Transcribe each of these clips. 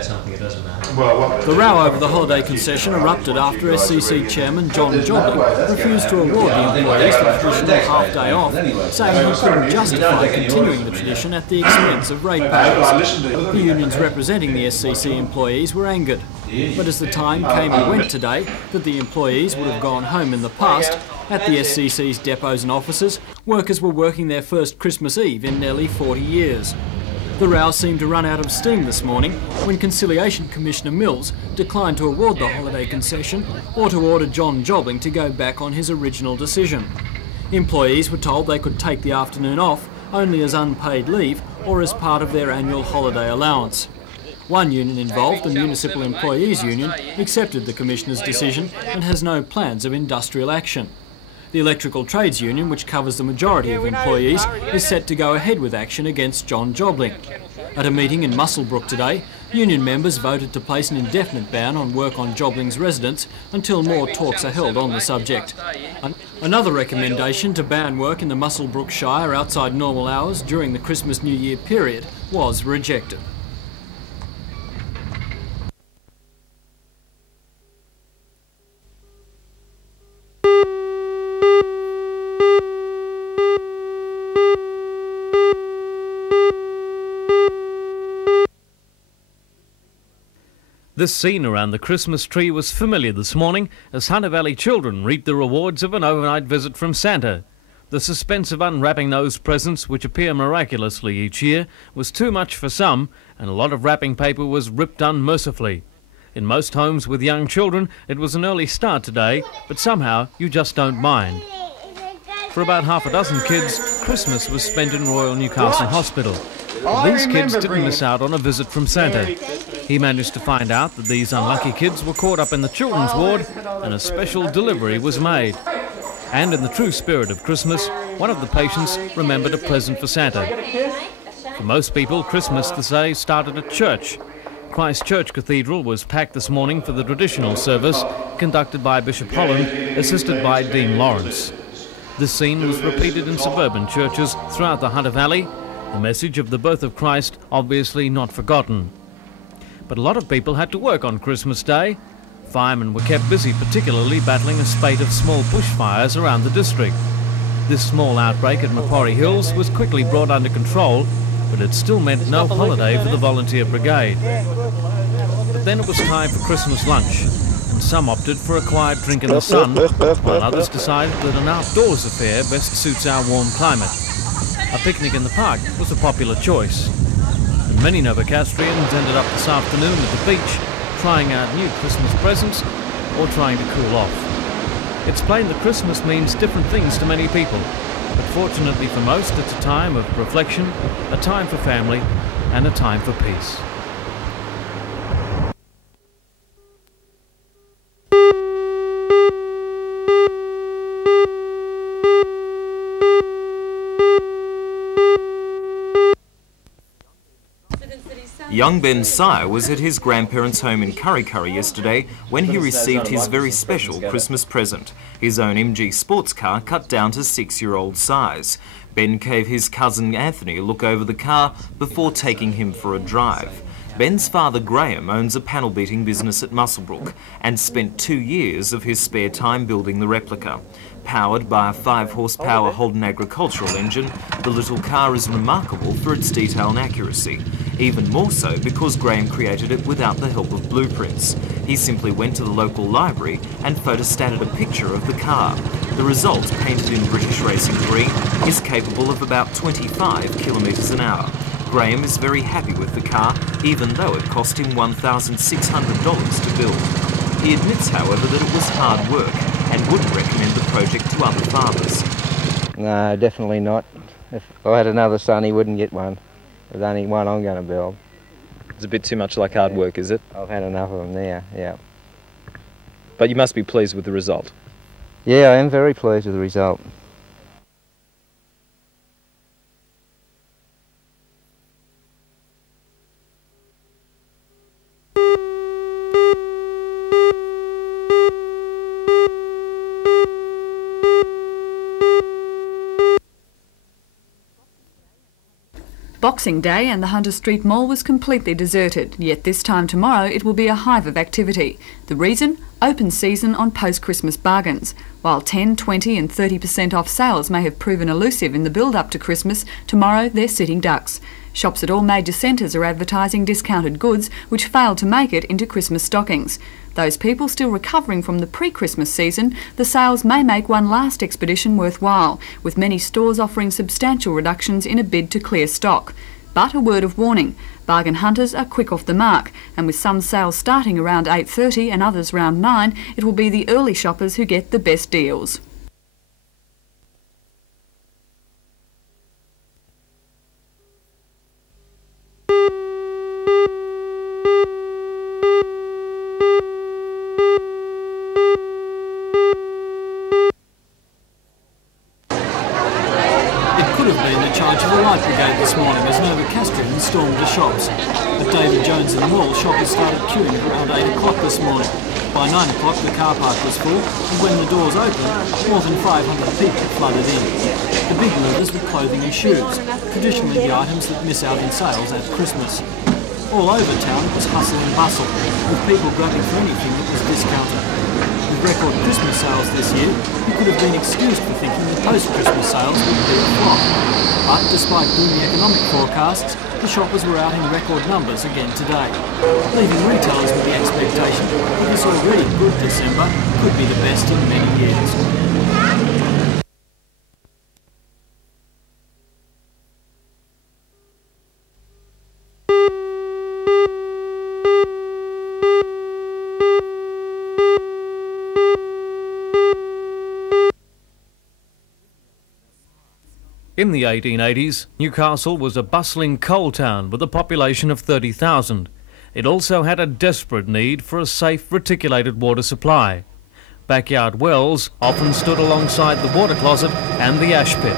about something, it doesn't matter. The row over the holiday concession erupted after SCC Chairman John Jobling refused to award the employees the traditional half-day off, saying he couldn't justify continuing the tradition at the expense of ratepayers. The unions representing the SCC employees were angered. But as the time came and went today that the employees would have gone home in the past, at the SCC's depots and offices, workers were working their first Christmas Eve in nearly 40 years. The row seemed to run out of steam this morning when Conciliation Commissioner Mills declined to award the holiday concession or to order John Jobling to go back on his original decision. Employees were told they could take the afternoon off only as unpaid leave or as part of their annual holiday allowance. One union involved, the Municipal Employees Union, accepted the Commissioner's decision and has no plans of industrial action. The Electrical Trades Union, which covers the majority of employees, is set to go ahead with action against John Jobling. At a meeting in Muswellbrook today, union members voted to place an indefinite ban on work on Jobling's residence until more talks are held on the subject. Another recommendation to ban work in the Muswellbrook Shire outside normal hours during the Christmas-New Year period was rejected. This scene around the Christmas tree was familiar this morning as Hunter Valley children reaped the rewards of an overnight visit from Santa. The suspense of unwrapping those presents, which appear miraculously each year, was too much for some, and a lot of wrapping paper was ripped unmercifully. In most homes with young children, it was an early start today, but somehow you just don't mind. For about half a dozen kids, Christmas was spent in Royal Newcastle Hospital. But these kids didn't miss out on a visit from Santa. He managed to find out that these unlucky kids were caught up in the children's ward and a special delivery was made. And in the true spirit of Christmas, one of the patients remembered a present for Santa. For most people, Christmas, they say, started at church. Christchurch Cathedral was packed this morning for the traditional service conducted by Bishop Holland, assisted by Dean Lawrence. This scene was repeated in suburban churches throughout the Hunter Valley, the message of the birth of Christ obviously not forgotten. But a lot of people had to work on Christmas Day. Firemen were kept busy, particularly battling a spate of small bushfires around the district. This small outbreak at Macquarie Hills was quickly brought under control, but it still meant no holiday for the volunteer brigade. But then it was time for Christmas lunch, and some opted for a quiet drink in the sun, while others decided that an outdoors affair best suits our warm climate. A picnic in the park was a popular choice. And many Novocastrians ended up this afternoon at the beach, trying out new Christmas presents or trying to cool off. It's plain that Christmas means different things to many people, but fortunately for most it's a time of reflection, a time for family and a time for peace. Young Ben Sire was at his grandparents' home in Kurri Kurri yesterday when he received his very special Christmas present, his own MG sports car cut down to 6-year-old size. Ben gave his cousin Anthony a look over the car before taking him for a drive. Ben's father Graham owns a panel beating business at Muswellbrook and spent 2 years of his spare time building the replica. Powered by a 5-horsepower Holden agricultural engine, the little car is remarkable for its detail and accuracy, even more so because Graham created it without the help of blueprints. He simply went to the local library and photostated a picture of the car. The result, painted in British racing green, is capable of about 25 kilometres an hour. Graham is very happy with the car, even though it cost him $1,600 to build. He admits, however, that it was hard work and wouldn't recommend the project to other farmers. No, definitely not. If I had another son, he wouldn't get one. There's only one I'm going to build. It's a bit too much like hard work, is it? I've had enough of them there, yeah. But you must be pleased with the result. Yeah, I am very pleased with the result. Boxing Day and the Hunter Street Mall was completely deserted, yet this time tomorrow it will be a hive of activity. The reason? Open season on post-Christmas bargains. While 10, 20 and 30% off sales may have proven elusive in the build-up to Christmas, tomorrow they're sitting ducks. Shops at all major centres are advertising discounted goods which failed to make it into Christmas stockings. Those people still recovering from the pre-Christmas season, the sales may make one last expedition worthwhile, with many stores offering substantial reductions in a bid to clear stock. But a word of warning, bargain hunters are quick off the mark, and with some sales starting around 8:30 and others around 9, it will be the early shoppers who get the best deals. Charge of the Light Brigade this morning as Novocastrians stormed the shops. At David Jones and Mall, shoppers started queuing at around 8 o'clock this morning. By 9 o'clock the car park was full, and when the doors opened, more than 500 people flooded in. The big movers were clothing and shoes, traditionally the items that miss out in sales at Christmas. All over town it was hustle and bustle, with people grabbing for anything that was discounted. With record Christmas sales this year, you could have been excused for thinking the post-Christmas sales would be a flop. But despite gloomy economic forecasts, the shoppers were out in record numbers again today, leaving retailers with the expectation that this already good December could be the best in many years. In the 1880s, Newcastle was a bustling coal town with a population of 30,000. It also had a desperate need for a safe, reticulated water supply. Backyard wells often stood alongside the water closet and the ash pit,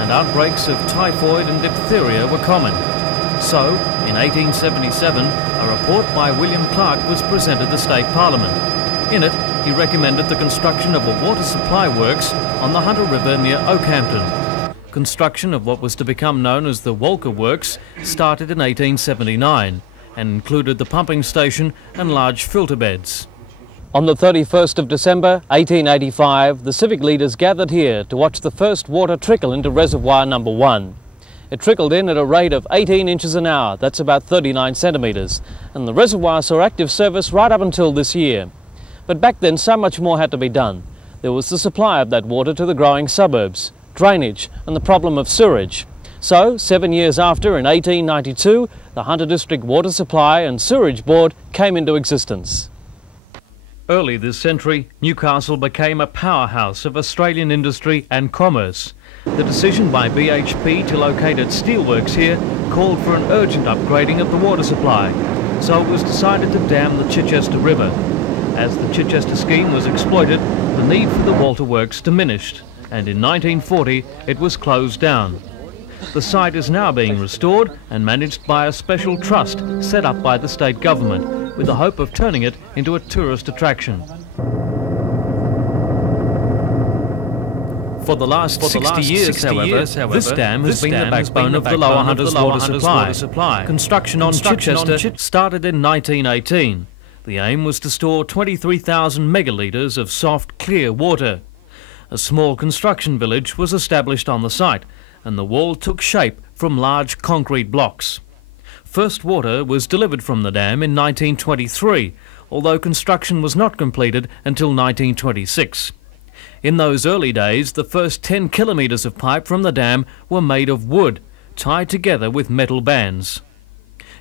and outbreaks of typhoid and diphtheria were common. So, in 1877, a report by William Clark was presented to State Parliament. In it, he recommended the construction of a water supply works on the Hunter River near Oakhampton. Construction of what was to become known as the Walker Works started in 1879 and included the pumping station and large filter beds. On the 31st of December 1885, the civic leaders gathered here to watch the first water trickle into reservoir number 1. It trickled in at a rate of 18 inches an hour, that's about 39 centimetres, and the reservoir saw active service right up until this year. But back then so much more had to be done. There was the supply of that water to the growing suburbs, drainage and the problem of sewerage. So, 7 years after, in 1892, the Hunter District Water Supply and Sewerage Board came into existence. Early this century, Newcastle became a powerhouse of Australian industry and commerce. The decision by BHP to locate its steelworks here called for an urgent upgrading of the water supply, so it was decided to dam the Chichester River. As the Chichester scheme was exploited, the need for the Walter Works diminished, and in 1940 it was closed down. The site is now being restored and managed by a special trust set up by the state government, with the hope of turning it into a tourist attraction. For the last 60 years, however, this dam has been the backbone of the Lower Hunters water supply. Construction on Chichester started in 1918. The aim was to store 23,000 megalitres of soft, clear water. A small construction village was established on the site, and the wall took shape from large concrete blocks. First water was delivered from the dam in 1923, although construction was not completed until 1926. In those early days, the first 10 kilometres of pipe from the dam were made of wood, tied together with metal bands.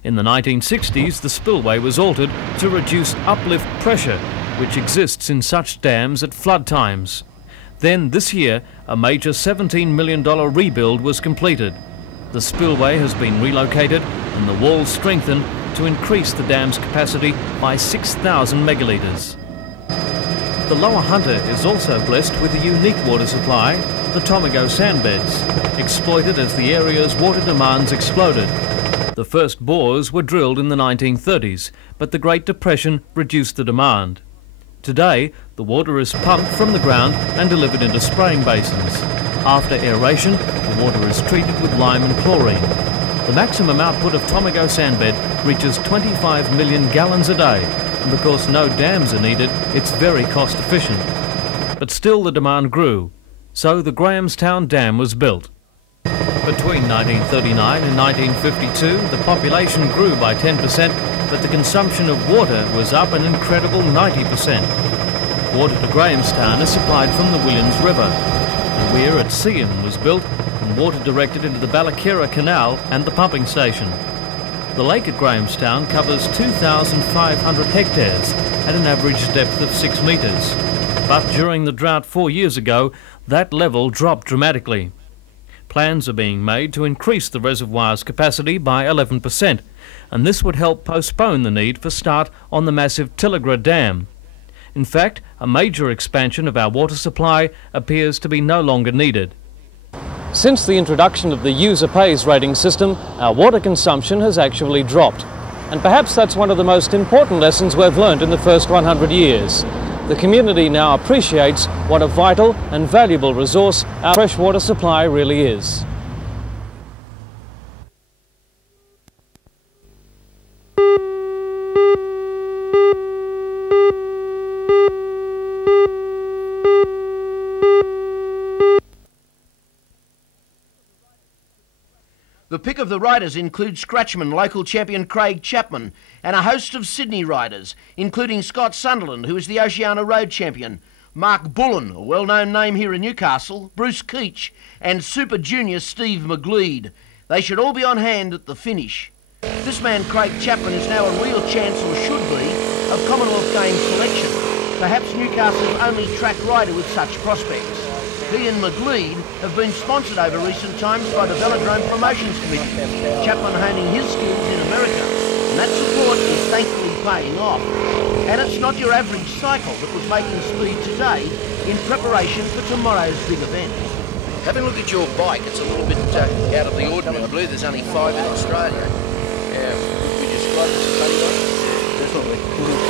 In the 1960s, the spillway was altered to reduce uplift pressure, which exists in such dams at flood times. Then, this year, a major $17 million rebuild was completed. The spillway has been relocated and the walls strengthened to increase the dam's capacity by 6,000 megalitres. The Lower Hunter is also blessed with a unique water supply, the Tomago sandbeds, exploited as the area's water demands exploded. The first bores were drilled in the 1930s, but the Great Depression reduced the demand. Today, the water is pumped from the ground and delivered into spraying basins. After aeration, the water is treated with lime and chlorine. The maximum output of Tomago sandbed reaches 25 million gallons a day, and because no dams are needed, it's very cost efficient. But still the demand grew, so the Grahamstown Dam was built. Between 1939 and 1952, the population grew by 10%, but the consumption of water was up an incredible 90%. Water to Grahamstown is supplied from the Williams River. The weir at Seaham was built and water directed into the Ballakira Canal and the pumping station. The lake at Grahamstown covers 2,500 hectares at an average depth of 6 metres. But during the drought 4 years ago, that level dropped dramatically. Plans are being made to increase the reservoir's capacity by 11%, and this would help postpone the need for start on the massive Tilligra Dam. In fact, a major expansion of our water supply appears to be no longer needed. Since the introduction of the user pays rating system, our water consumption has actually dropped. And perhaps that's one of the most important lessons we've learned in the first 100 years. The community now appreciates what a vital and valuable resource our freshwater supply really is. The pick of the riders includes Scratchman local champion Craig Chapman and a host of Sydney riders, including Scott Sunderland, who is the Oceania Road champion, Mark Bullen, a well-known name here in Newcastle, Bruce Keach and Super Junior Steve McGleed. They should all be on hand at the finish. This man Craig Chapman is now a real chance, or should be, of Commonwealth Games selection, perhaps Newcastle's only track rider with such prospects. He and McGleed have been sponsored over recent times by the Velodrome Promotions Committee, Chapman honing his skills in America, and that support is thankfully paying off. And it's not your average cycle that was making speed today in preparation for tomorrow's big event. Having a look at your bike, it's a little bit out of the ordinary. I believe there's only 5 in Australia. Would you describe it as a funny one? Definitely.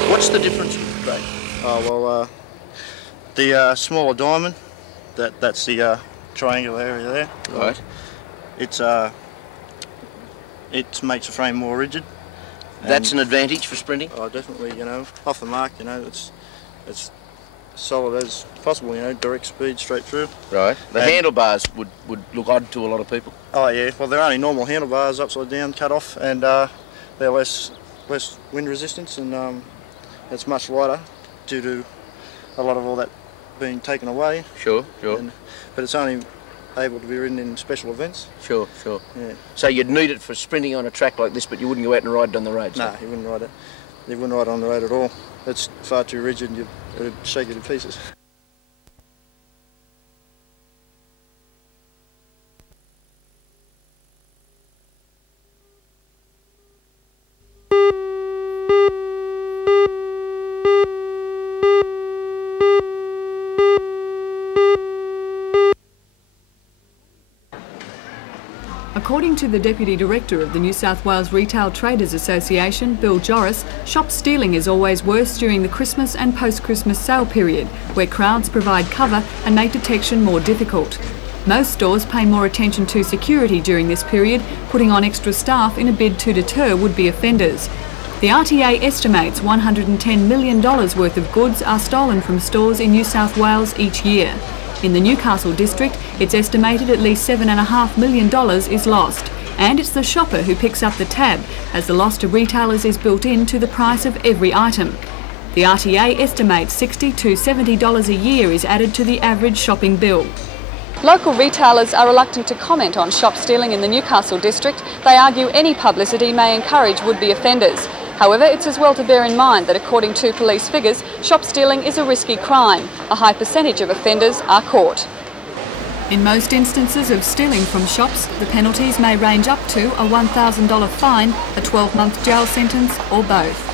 What's the difference with the grade? Oh, well, the smaller diamond, that's the triangular area there. Right. It makes the frame more rigid. That's an advantage for sprinting? Oh, definitely, you know, off the mark, you know, it's solid as possible, you know, direct speed straight through. Right. The handlebars would look odd to a lot of people. Oh yeah, well they're only normal handlebars, upside down, cut off, and they're less wind resistance, and it's much lighter due to a lot of all that being taken away. Sure. But it's only able to be ridden in special events. Sure. Yeah. So you'd need it for sprinting on a track like this, but you wouldn't go out and ride it on the road? No, you wouldn't ride it. You wouldn't ride it on the road at all. It's far too rigid, it would shake it to pieces. According to the Deputy Director of the New South Wales Retail Traders Association, Bill Joris, shop stealing is always worse during the Christmas and post-Christmas sale period, where crowds provide cover and make detection more difficult. Most stores pay more attention to security during this period, putting on extra staff in a bid to deter would-be offenders. The RTA estimates $110 million worth of goods are stolen from stores in New South Wales each year. In the Newcastle district, it's estimated at least $7.5 million is lost. And it's the shopper who picks up the tab, as the loss to retailers is built into the price of every item. The RTA estimates $60 to $70 a year is added to the average shopping bill. Local retailers are reluctant to comment on shop stealing in the Newcastle district. They argue any publicity may encourage would-be offenders. However, it's as well to bear in mind that according to police figures, shop stealing is a risky crime. A high percentage of offenders are caught. In most instances of stealing from shops, the penalties may range up to a $1,000 fine, a 12-month jail sentence, or both.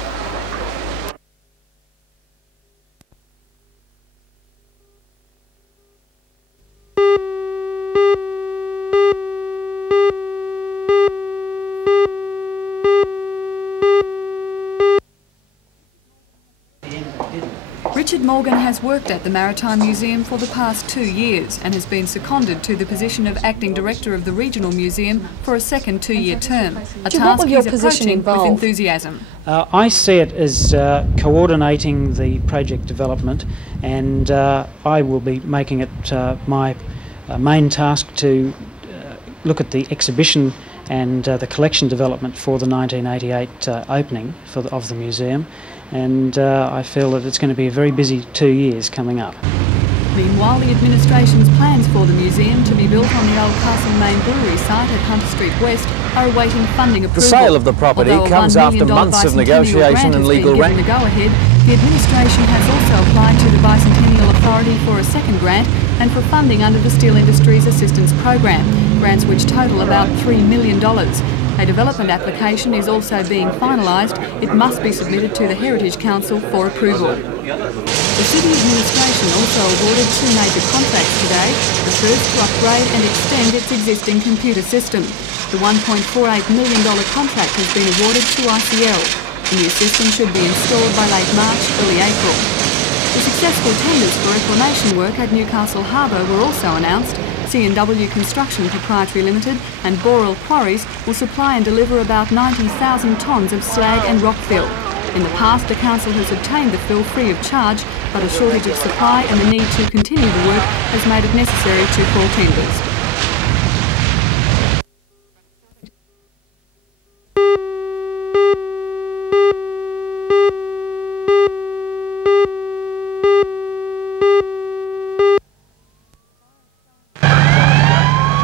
Richard Morgan has worked at the Maritime Museum for the past 2 years and has been seconded to the position of Acting Director of the Regional Museum for a second 2-year term, a task he's approaching with enthusiasm. I see it as coordinating the project development, and I will be making it my main task to look at the exhibition and the collection development for the 1988 opening of the museum, and I feel that it's going to be a very busy 2 years coming up. Meanwhile, the administration's plans for the museum to be built on the old Castlemaine Brewery site at Hunter Street West are awaiting funding approval. The sale of the property comes after months of negotiation and legal grant. The go-ahead, the administration has also applied to the Bicentennial Authority for a second grant and for funding under the Steel Industries Assistance Program, grants which total about $3 million. A development application is also being finalised. It must be submitted to the Heritage Council for approval. The city administration also awarded 2 major contracts today, the first to upgrade and extend its existing computer system. The $1.48 million contract has been awarded to ICL. The new system should be installed by late March, early April. The successful tenders for reclamation work at Newcastle Harbour were also announced. C&W Construction Proprietary Limited and Boral Quarries will supply and deliver about 90,000 tonnes of slag and rock fill. In the past, the council has obtained the fill free of charge, but a shortage of supply and the need to continue the work has made it necessary to call tenders.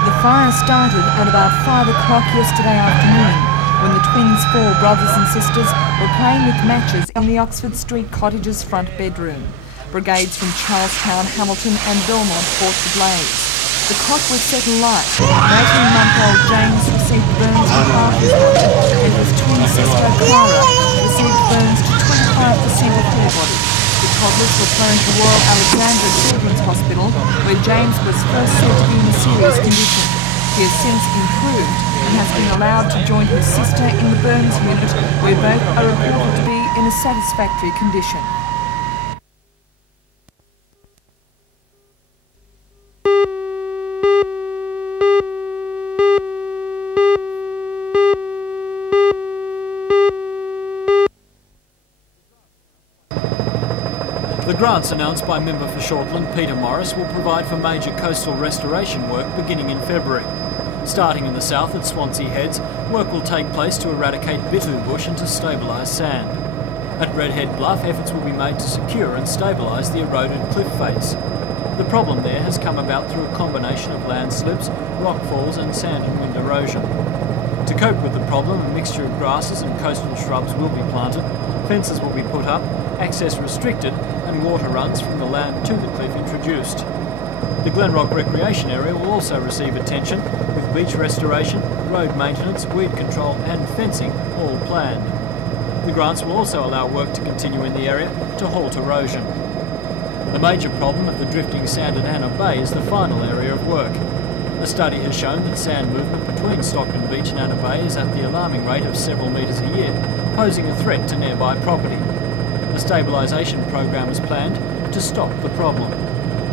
The fire started at about 5 o'clock yesterday afternoon when the twins' 4 brothers and sisters were playing with matches in the Oxford Street cottage's front bedroom. Brigades from Charlestown, Hamilton and Belmont fought the blaze. The cot was set alight. 18-month-old James received burns to half his body and his twin sister Clara received burns to 25% of her body. The toddlers were flown to Royal Alexandra Children's Hospital, where James was first said to be in a serious condition. He has since improved and has been allowed to join his sister in the burns unit, where both are reported to be in a satisfactory condition. The grants announced by Member for Shortland Peter Morris will provide for major coastal restoration work beginning in February. Starting in the south at Swansea Heads, work will take place to eradicate bitu bush and to stabilise sand. At Redhead Bluff, efforts will be made to secure and stabilise the eroded cliff face. The problem there has come about through a combination of landslips, rock falls and sand and wind erosion. To cope with the problem, a mixture of grasses and coastal shrubs will be planted, fences will be put up, access restricted and water runs from the land to the cliff introduced. The Glenrock Recreation Area will also receive attention, with beach restoration, road maintenance, weed control and fencing all planned. The grants will also allow work to continue in the area to halt erosion. The major problem of the drifting sand at Anna Bay is the final area of work. A study has shown that sand movement between Stockton Beach and Anna Bay is at the alarming rate of several metres a year, posing a threat to nearby property. A stabilisation program is planned to stop the problem.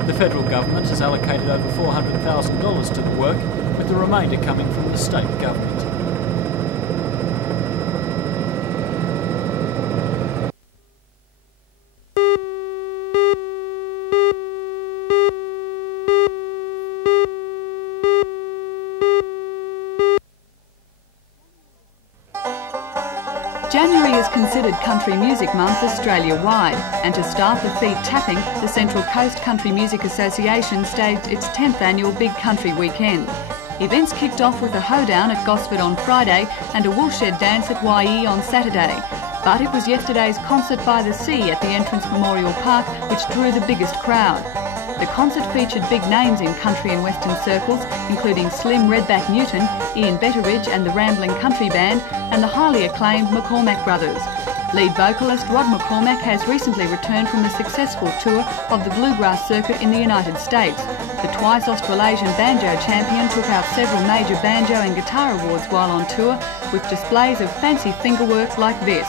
The federal government has allocated over $400,000 to the work, with the remainder coming from the state government. January is considered Country Music Month Australia-wide, and to start the feet tapping, the Central Coast Country Music Association staged its 10th annual Big Country Weekend. Events kicked off with a hoedown at Gosford on Friday and a woolshed dance at YE on Saturday. But it was yesterday's concert by the sea at the Entrance Memorial Park which drew the biggest crowd. The concert featured big names in country and western circles, including Slim Redback Newton, Ian Betteridge and the Rambling Country Band, and the highly acclaimed McCormack Brothers. Lead vocalist Rod McCormack has recently returned from a successful tour of the bluegrass circuit in the United States. The twice Australasian banjo champion took out several major banjo and guitar awards while on tour, with displays of fancy fingerwork like this.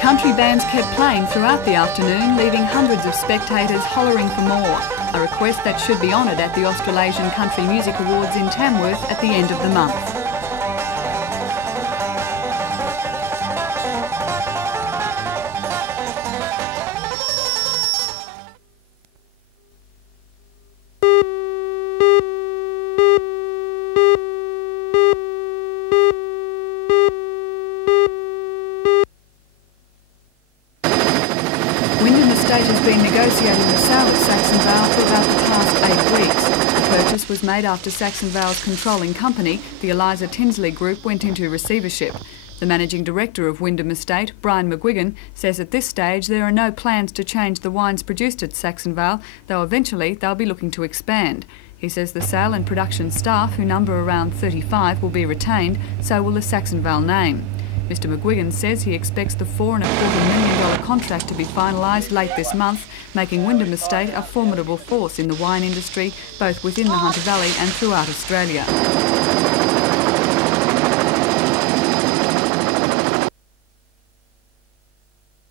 country bands kept playing throughout the afternoon, leaving hundreds of spectators hollering for more, a request that should be honoured at the Australasian Country Music Awards in Tamworth at the end of the month. Strait has been negotiating the sale of Saxon Vale for about the past 8 weeks. The purchase was made after Saxon Vale's controlling company, the Eliza Tinsley Group, went into receivership. The managing director of Wyndham Estate, Brian McGuigan, says at this stage there are no plans to change the wines produced at Saxon Vale, though eventually they'll be looking to expand. He says the sale and production staff, who number around 35, will be retained, so will the Saxon Vale name. Mr McGuigan says he expects the $4.25 million contract to be finalised late this month, making Wyndham Estate a formidable force in the wine industry, both within the Hunter Valley and throughout Australia.